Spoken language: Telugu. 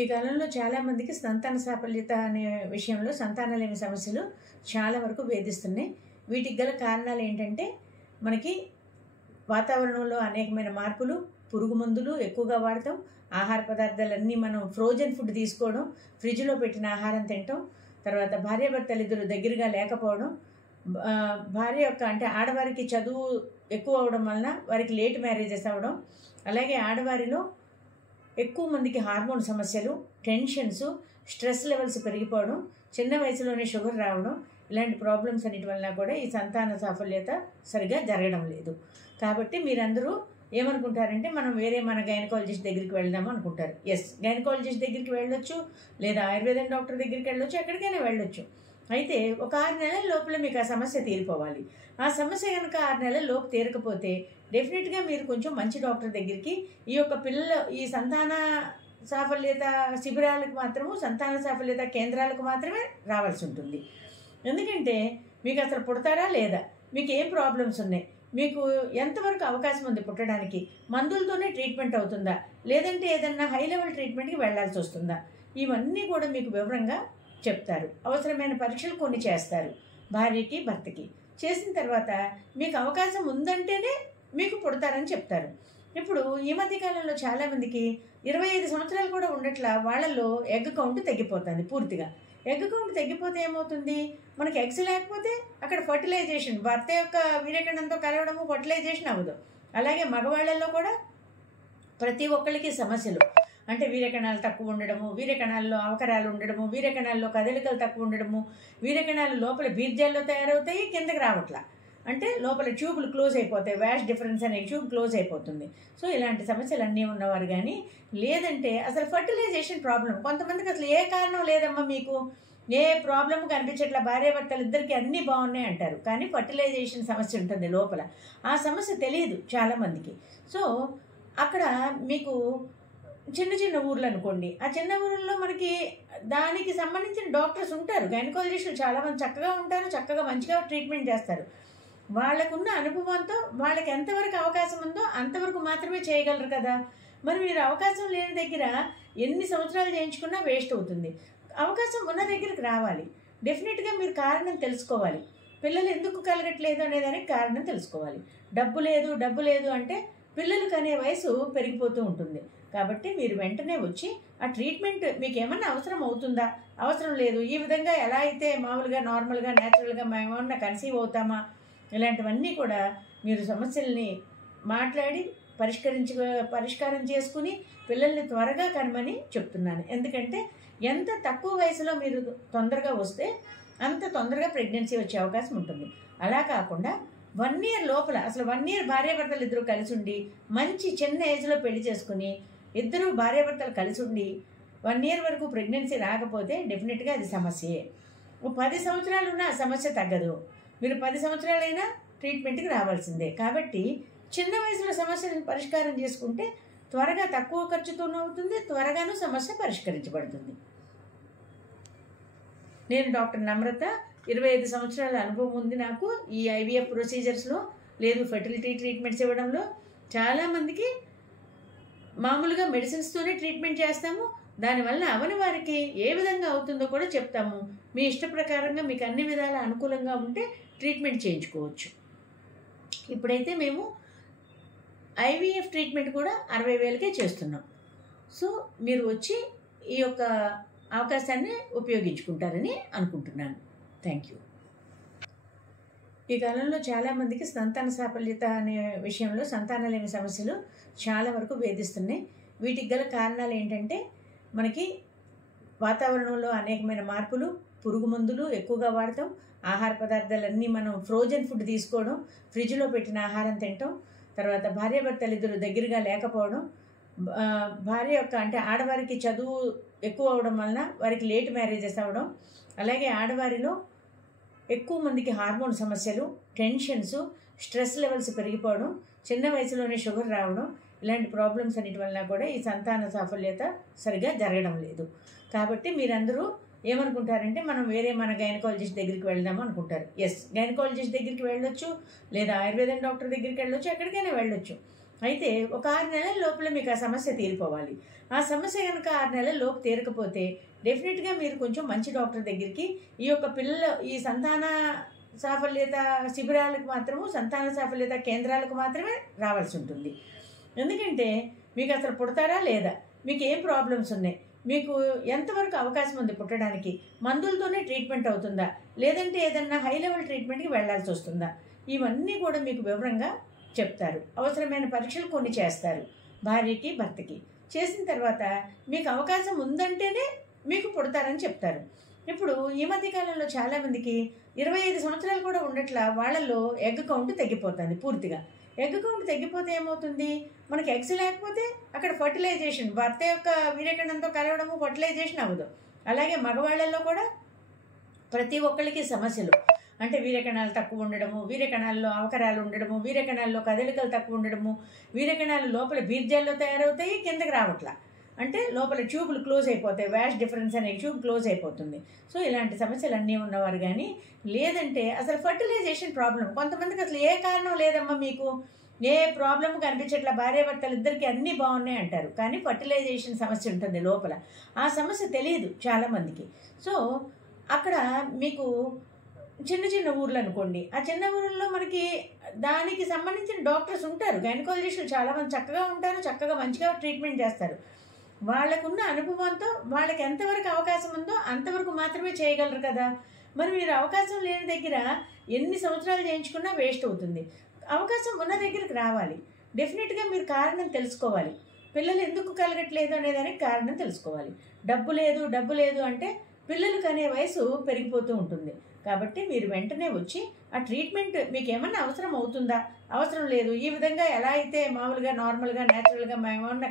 ఈ కాలంలో చాలామందికి సంతాన సాఫల్యత అనే విషయంలో సంతానలేమి సమస్యలు చాలా వరకు వేధిస్తున్నాయి. వీటికి గల కారణాలు ఏంటంటే మనకి వాతావరణంలో అనేకమైన మార్పులు, పురుగు మందులు ఎక్కువగా వాడటం, ఆహార పదార్థాలన్నీ మనం ఫ్రోజన్ ఫుడ్ తీసుకోవడం, ఫ్రిడ్జ్లో పెట్టిన ఆహారం తినటం, తర్వాత భార్యాభర్తలు ఇద్దరు దగ్గరగా లేకపోవడం, భార్య యొక్క అంటే ఆడవారికి చదువు ఎక్కువ అవడం వలన వారికి లేట్ మ్యారేజెస్ అవ్వడం, అలాగే ఆడవారిలో ఎక్కువ మందికి హార్మోన్ సమస్యలు, టెన్షన్స్, స్ట్రెస్ లెవెల్స్ పెరిగిపోవడం, చిన్న వయసులోనే షుగర్ రావడం, ఇలాంటి ప్రాబ్లమ్స్ అన్నిటి వలన కూడా ఈ సంతాన సాఫల్యత సరిగా జరగడం లేదు. కాబట్టి మీరందరూ ఏమనుకుంటారంటే మనం మన గైనకాలజిస్ట్ దగ్గరికి వెళ్దాము అనుకుంటారు. ఎస్, గైనకాలజిస్ట్ దగ్గరికి వెళ్ళొచ్చు, లేదా ఆయుర్వేదం డాక్టర్ దగ్గరికి వెళ్ళొచ్చు, ఎక్కడికైనా వెళ్ళొచ్చు. అయితే ఒక 6 నెలల లోపల మీకు ఆ సమస్య తీరిపోవాలి. ఆ సమస్య కనుక 6 నెలల లోపు తీరకపోతే డెఫినెట్గా మీరు కొంచెం మంచి డాక్టర్ దగ్గరికి ఈ సంతాన సాఫల్యత శిబిరాలకు మాత్రము, సంతాన సాఫల్యత కేంద్రాలకు మాత్రమే రావాల్సి ఉంటుంది. ఎందుకంటే మీకు అసలు పుడతారా లేదా, మీకు ఏం ప్రాబ్లమ్స్ ఉన్నాయి, మీకు ఎంతవరకు అవకాశం ఉంది పుట్టడానికి, మందులతోనే ట్రీట్మెంట్ అవుతుందా, లేదంటే ఏదన్నా హై లెవెల్ ట్రీట్మెంట్కి వెళ్లాల్సి వస్తుందా, ఇవన్నీ కూడా మీకు వివరంగా చెప్తారు. అవసరమైన పరీక్షలు కొన్ని చేస్తారు భార్యకి భర్తకి. చేసిన తర్వాత మీకు అవకాశం ఉందంటేనే మీకు పుడతారని చెప్తారు. ఇప్పుడు ఈ మధ్యకాలంలో చాలామందికి 25 సంవత్సరాలు కూడా ఉండట్లా వాళ్ళల్లో ఎగ్ కౌంట్ తగ్గిపోతుంది పూర్తిగా. ఎగ్ కౌంట్ తగ్గిపోతే ఏమవుతుంది, మనకి ఎగ్స్ లేకపోతే అక్కడ ఫర్టిలైజేషన్, భర్త యొక్క వీర్యకణంతో కలవడము ఫర్టిలైజేషన్ అవ్వదు. అలాగే మగవాళ్ళల్లో కూడా ప్రతి ఒక్కరికి సమస్యలు, అంటే వీర్యకణాలు తక్కువ ఉండడము, వీర్యకణాల్లో అవకరాలు ఉండడము, వీర్యకణాల్లో కదలికలు తక్కువ ఉండడము, వీర్యకణాలు లోపల బీర్జాల్లో తయారవుతాయి, కిందకి రావట్లా, అంటే లోపల ట్యూబులు క్లోజ్ అయిపోతాయి, వ్యాష్ డిఫరెన్స్ అనే ట్యూబ్ క్లోజ్ అయిపోతుంది. సో ఇలాంటి సమస్యలు అన్నీ ఉన్నవారు కానీ, లేదంటే అసలు ఫర్టిలైజేషన్ ప్రాబ్లం, కొంతమందికి అసలు ఏ కారణం లేదమ్మా, మీకు ఏ ప్రాబ్లం కనిపించట్లా, భార్యాభర్తలు ఇద్దరికి అన్నీ బాగున్నాయి అంటారు, కానీ ఫర్టిలైజేషన్ సమస్య ఉంటుంది లోపల. ఆ సమస్య తెలియదు చాలామందికి. సో అక్కడ మీకు చిన్న చిన్న ఊర్లు అనుకోండి, ఆ చిన్న ఊర్లలో మనకి దానికి సంబంధించిన డాక్టర్స్ ఉంటారు, గైనకాలజిస్టులు చాలామంది చక్కగా ఉంటారు, చక్కగా మంచిగా ట్రీట్మెంట్ చేస్తారు. వాళ్ళకున్న అనుభవంతో వాళ్ళకి ఎంతవరకు అవకాశం ఉందో అంతవరకు మాత్రమే చేయగలరు కదా. మరి మీరు అవకాశం లేని దగ్గర ఎన్ని సంవత్సరాలు చేయించుకున్నా వేస్ట్ అవుతుంది. అవకాశం ఉన్న దగ్గరికి రావాలి. డెఫినెట్గా మీరు కారణం తెలుసుకోవాలి. పిల్లలు ఎందుకు కలగట్లేదు అనేదానికి కారణం తెలుసుకోవాలి. డబ్బు లేదు అంటే పిల్లలు కనే వయసు పెరిగిపోతూ ఉంటుంది. కాబట్టి మీరు వెంటనే వచ్చి ఆ ట్రీట్మెంట్ మీకు ఏమన్నా అవసరం అవుతుందా, అవసరం లేదు, ఈ విధంగా ఎలా అయితే మామూలుగా నార్మల్గా న్యాచురల్గా మేమన్నా కన్సీవ్ అవుతామా, ఇలాంటివన్నీ కూడా మీరు సమస్యల్ని మాట్లాడి పరిష్కారం చేసుకుని పిల్లల్ని త్వరగా కనమని చెప్తున్నాను. ఎందుకంటే ఎంత తక్కువ వయసులో మీరు తొందరగా వస్తే అంత తొందరగా ప్రెగ్నెన్సీ వచ్చే అవకాశం ఉంటుంది. అలా కాకుండా 1 year లోపల, అసలు 1 year భార్యాభర్తలు ఇద్దరు కలిసి ఉండి మంచి చిన్న ఏజ్లో పెళ్లి చేసుకుని ఇద్దరు భార్యాభర్తలు కలిసి ఉండి 1 year వరకు ప్రెగ్నెన్సీ రాకపోతే డెఫినెట్గా అది సమస్యే. 10 సంవత్సరాలు ఉన్న సమస్య తగ్గదు. మీరు 10 సంవత్సరాలైనా ట్రీట్మెంట్కి రావాల్సిందే. కాబట్టి చిన్న వయసులో సమస్యను పరిష్కారం చేసుకుంటే త్వరగా తక్కువ ఖర్చుతోనూ అవుతుంది, త్వరగానూ సమస్య పరిష్కరించబడుతుంది. నేను డాక్టర్ నమ్రత, 25 సంవత్సరాల అనుభవం ఉంది నాకు ఈ IVF ప్రొసీజర్స్లో, లేదు ఫెర్టిలిటీ ట్రీట్మెంట్స్ ఇవ్వడంలో. చాలామందికి మామూలుగా మెడిసిన్స్తోనే ట్రీట్మెంట్ చేస్తాము, దానివల్ల అవని వారికి ఏ విధంగా అవుతుందో కూడా చెప్తాము. మీ ఇష్ట ప్రకారంగా మీకు అన్ని విధాల అనుకూలంగా ఉంటే ట్రీట్మెంట్ చేయించుకోవచ్చు. ఇప్పుడైతే మేము IVF ట్రీట్మెంట్ కూడా 60,000కే చేస్తున్నాం. సో మీరు వచ్చి ఈ యొక్క అవకాశాన్ని ఉపయోగించుకుంటారని అనుకుంటున్నాను. Thank you. ఈ కాలంలో చాలామందికి సంతాన సాఫల్యత అనే విషయంలో సంతానలేమి సమస్యలు చాలా వరకు వేధిస్తున్నాయి. వీటికి గల కారణాలు ఏంటంటే మనకి వాతావరణంలో అనేకమైన మార్పులు, పురుగు మందులు ఎక్కువగా వాడటం, ఆహార పదార్థాలన్నీ మనం ఫ్రోజన్ ఫుడ్ తీసుకోవడం, ఫ్రిడ్జ్లో పెట్టిన ఆహారం తినటం, తర్వాత భార్యాభర్తలు ఇద్దరు దగ్గరగా లేకపోవడం, భార్య యొక్క అంటే ఆడవారికి చదువు ఎక్కువ అవడం వలన వారికి లేట్ మ్యారేజెస్ అవ్వడం, అలాగే ఆడవారిలో ఎక్కువ మందికి హార్మోన్ సమస్యలు, టెన్షన్స్, స్ట్రెస్ లెవెల్స్ పెరిగిపోవడం, చిన్న వయసులోనే షుగర్ రావడం, ఇలాంటి ప్రాబ్లమ్స్ అన్నిటి వలన కూడా ఈ సంతాన సాఫల్యత సరిగా జరగడం లేదు. కాబట్టి మీరందరూ ఏమనుకుంటారంటే మనం మన గైనకాలజిస్ట్ దగ్గరికి వెళ్దాము అనుకుంటారు. ఎస్, గైనకాలజిస్ట్ దగ్గరికి వెళ్ళొచ్చు, లేదా ఆయుర్వేదం డాక్టర్ దగ్గరికి వెళ్ళొచ్చు, ఎక్కడికైనా వెళ్ళొచ్చు. అయితే ఒక 6 నెలల లోపల మీకు ఆ సమస్య తీరిపోవాలి. ఆ సమస్య కనుక 6 నెలల్లోపు తీరకపోతే డెఫినెట్గా మీరు కొంచెం మంచి డాక్టర్ దగ్గరికి ఈ యొక్క ఈ సంతాన సాఫల్యత శిబిరాలకు మాత్రము, సంతాన సాఫల్యత కేంద్రాలకు మాత్రమే రావాల్సి ఉంటుంది. ఎందుకంటే మీకు అసలు పుడతారా లేదా, మీకు ఏం ప్రాబ్లమ్స్ ఉన్నాయి, మీకు ఎంతవరకు అవకాశం ఉంది పుట్టడానికి, మందులతోనే ట్రీట్మెంట్ అవుతుందా, లేదంటే ఏదన్నా హై లెవెల్ ట్రీట్మెంట్కి వెళ్లాల్సి వస్తుందా, ఇవన్నీ కూడా మీకు వివరంగా చెప్తారు. అవసరమైన పరీక్షలు కొన్ని చేస్తారు భార్యకి భర్తకి. చేసిన తర్వాత మీకు అవకాశం ఉందంటేనే మీకు పుడతారని చెప్తారు. ఇప్పుడు ఈ మధ్యకాలంలో చాలామందికి 25 సంవత్సరాలు కూడా ఉండట్లా, వాళ్ళల్లో ఎగ్ కౌంట్ తగ్గిపోతుంది పూర్తిగా. ఎగ్ కౌంట్ తగ్గిపోతే ఏమవుతుంది, మనకి ఎగ్స్ లేకపోతే అక్కడ ఫర్టిలైజేషన్, భర్త యొక్క వీర్యకణంతో కలవడము ఫర్టిలైజేషన్ అవ్వదు. అలాగే మగవాళ్ళల్లో కూడా ప్రతి ఒక్కరికి సమస్యలు, అంటే వీర్యకణాలు తక్కువ ఉండడము, వీర్యకణాల్లో అవకరాలు ఉండడము, వీర్యకణాల్లో కదలికలు తక్కువ ఉండడము, వీర్యకణాలు లోపల బీర్జాల్లో తయారవుతాయి, కిందకి రావట్లా, అంటే లోపల ట్యూబ్లు క్లోజ్ అయిపోతాయి, వ్యాష్ డిఫరెన్స్ అనే ట్యూబ్ క్లోజ్ అయిపోతుంది. సో ఇలాంటి సమస్యలు అన్నీ ఉన్నవారు కానీ, లేదంటే అసలు ఫర్టిలైజేషన్ ప్రాబ్లం, కొంతమందికి అసలు ఏ కారణం లేదమ్మా, మీకు ఏ ప్రాబ్లం కనిపించట్లా, భార్యాభర్తలు ఇద్దరికి అన్నీ బాగున్నాయి అంటారు, కానీ ఫర్టిలైజేషన్ సమస్య ఉంటుంది లోపల. ఆ సమస్య తెలియదు చాలామందికి. సో అక్కడ మీకు చిన్న చిన్న ఊర్లు అనుకోండి, ఆ చిన్న ఊర్లలో మనకి దానికి సంబంధించిన డాక్టర్స్ ఉంటారు, గైనకాలజిస్టులు చాలామంది చక్కగా ఉంటారు, చక్కగా మంచిగా ట్రీట్మెంట్ చేస్తారు. వాళ్ళకున్న అనుభవంతో వాళ్ళకి ఎంతవరకు అవకాశం ఉందో అంతవరకు మాత్రమే చేయగలరు కదా. మరి మీరు అవకాశం లేని దగ్గర ఎన్ని సంవత్సరాలు చేయించుకున్నా వేస్ట్ అవుతుంది. అవకాశం ఉన్న దగ్గరికి రావాలి, డెఫినెట్గా మీరు కారణం తెలుసుకోవాలి. పిల్లలు ఎందుకు కలగట్లేదు అనేదానికి కారణం తెలుసుకోవాలి. డబ్బు లేదు అంటే పిల్లలు కనే వయసు పెరిగిపోతూ ఉంటుంది. కాబట్టి మీరు వెంటనే వచ్చి ఆ ట్రీట్మెంట్ మీకు ఏమన్నా అవసరం అవుతుందా, అవసరం లేదు, ఈ విధంగా ఎలా అయితే మామూలుగా నార్మల్గా న్యాచురల్గా మేమన్నా